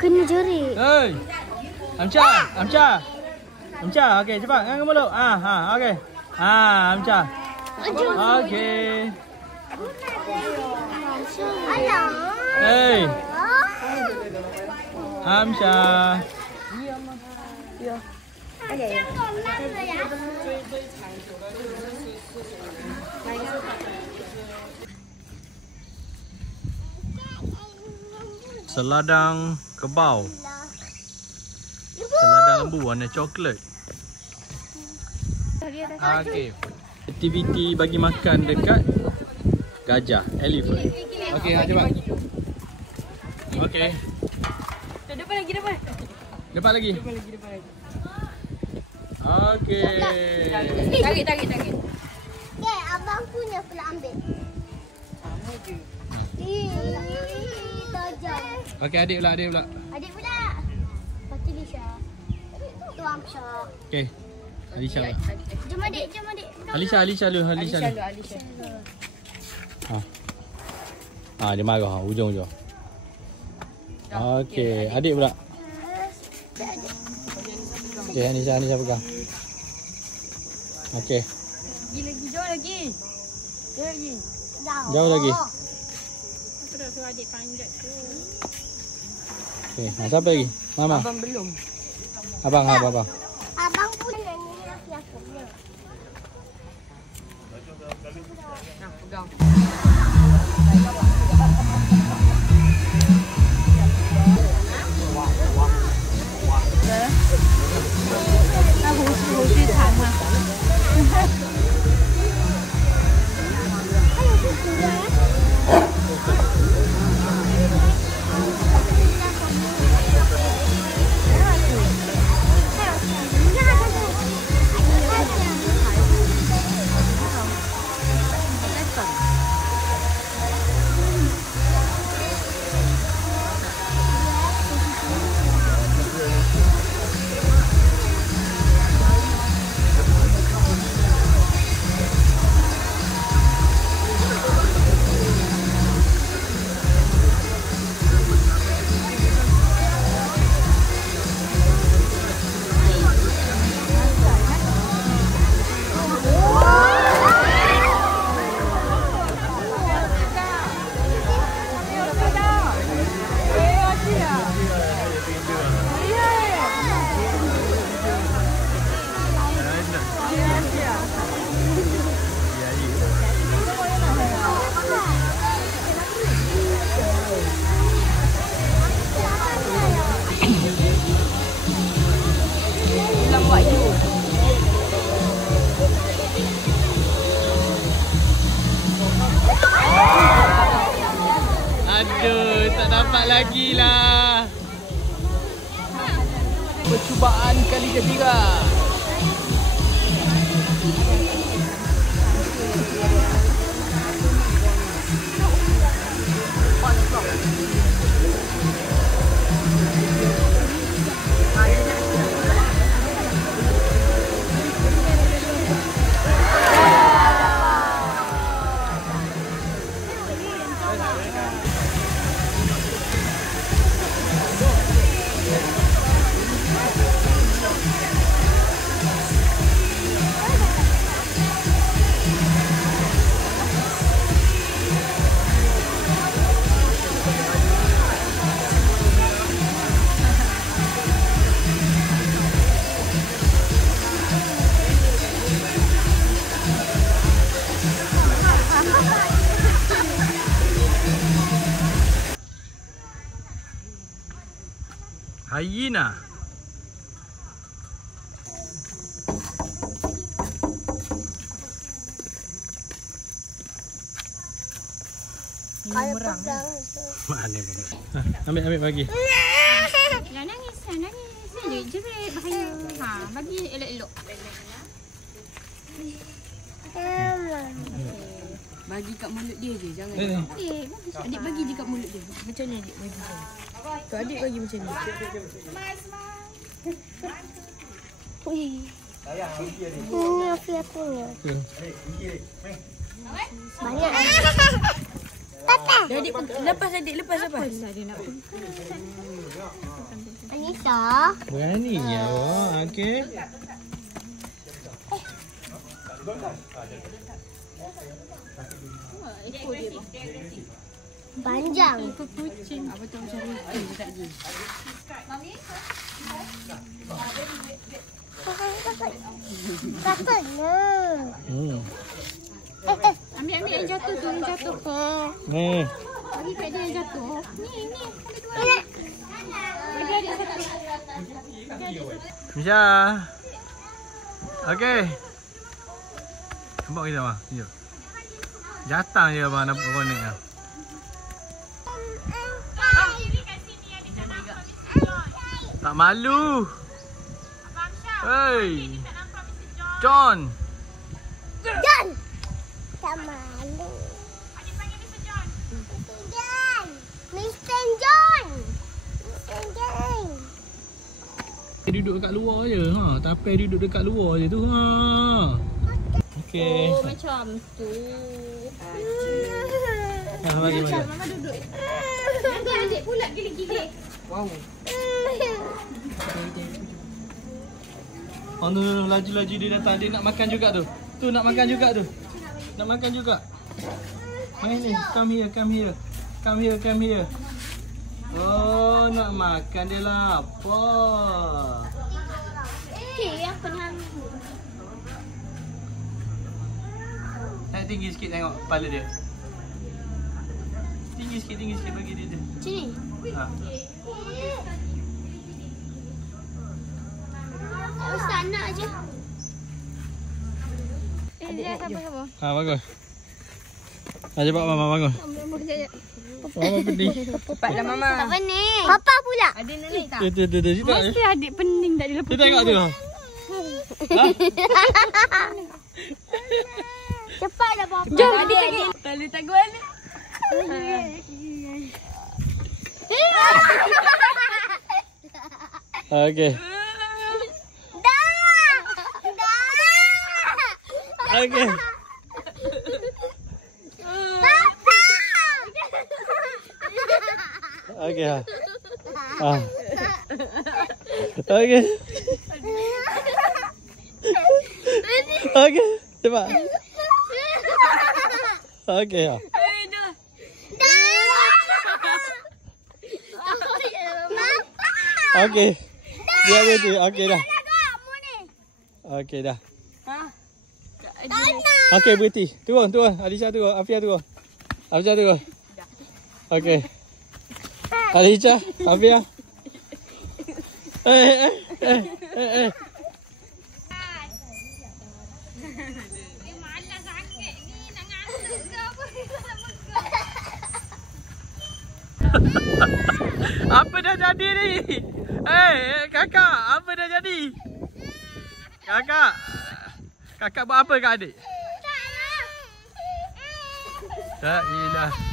Kena jerit. Hei. Amca, Amca. Amca, okey cepat angkat mulut. Okey. Amca. Okey. Alah. Hei. Amca. Ya. Seladang kebau. Seladang lembu warna coklat. Okey. Aktiviti bagi makan dekat gajah, elephant. Okey, cepat. Okey. Depan lagi, depan. Depan lagi. Okey. Tarik. Okay, abang punya pula ambil. Sama je. Tajam. Okey, adik pula. Adik pula. Lepas tu Lisha. Tu Amsha. Okey. Alisha pula. Jom adik. Alisha dulu. Alisha. Dia marah ujung-ujung. Okey, adik pula. Okey, Anisha pegang. Okey. Jauh lagi. Jauh lagi. Aku dah suruh adik panjat tu. Okey, siapa lagi? Mama. Abang belum. Abang. Abang pun ni laki-laki. Nah, pegang. Aduh, tak dapat lagi lah. Percubaan kali ketiga. Hyena. Kalau pegang. Mana pegang? Ambil bagi. Jangan nangis. Jerit bahaya. Bagi elok-elok. Bagi kat mulut dia je, jangan. Adik bagi je kat mulut dia. Macam ni adik bagi. Tu adik bagi macam ni. Ini aku punya. Banyak. Adik lepas adik lepas. Anissa. Beraninya. Okey. Panjang. Kucing. Apa tu macam ni? Tak lagi. Katanya. Ambil yang jatuh tu, yang jatuh. Ni. Bagi kat dia yang jatuh. Ni. Bagi adik satu. Misha. Okey. Nampak kita bang? Jom. Jatang je abang nampak konek ah. Tak malu. Hey. John. John. Tak malu. Adik panggil Mr. John. Mr. John. Mr. John. Mr. John. Dia duduk dekat luar je. Ha, tapai duduk dekat luar je tu. Ha. Okey. Oh, macam tu. Mari. Mama duduk. Nanti adik pula gili-gili. Wow. Oh, no, laju dia datang. Dia nak makan juga tu. Tu nak makan juga tu. Nak makan juga. Main ni. Come here. Oh, nak makan dia lapar. Okey, apa ni? Naik tinggi sikit tengok kepala dia. Tinggi sikit bagi dia. Sini. Ha. Ustaz nak je. Dia sabar. Ha, bagus. Ha, cepat mama bangun. Mama pening. Cepatlah mama. Tak pening. Papa pula. Adik nak naik tak? Tu. Mesti adik pening tak dia lepas. Dia tengok tu. Ha? Cepatlah papa. Jom adik. Tali tak gua ni. Okey. Dah. Okey. Papa. Okey. Ha. Okey. Okey. Cepat. Okey. Ha. Okey. Dia berhenti. Okey dah. Okey dah. Okey berhenti. Turun. Alisha turun. Afia turun. Okey. Alisha, Afia. Eh. Apa dah jadi ni? Kakak, apa dah jadi? Kakak buat apa kat adik? Tak ilah.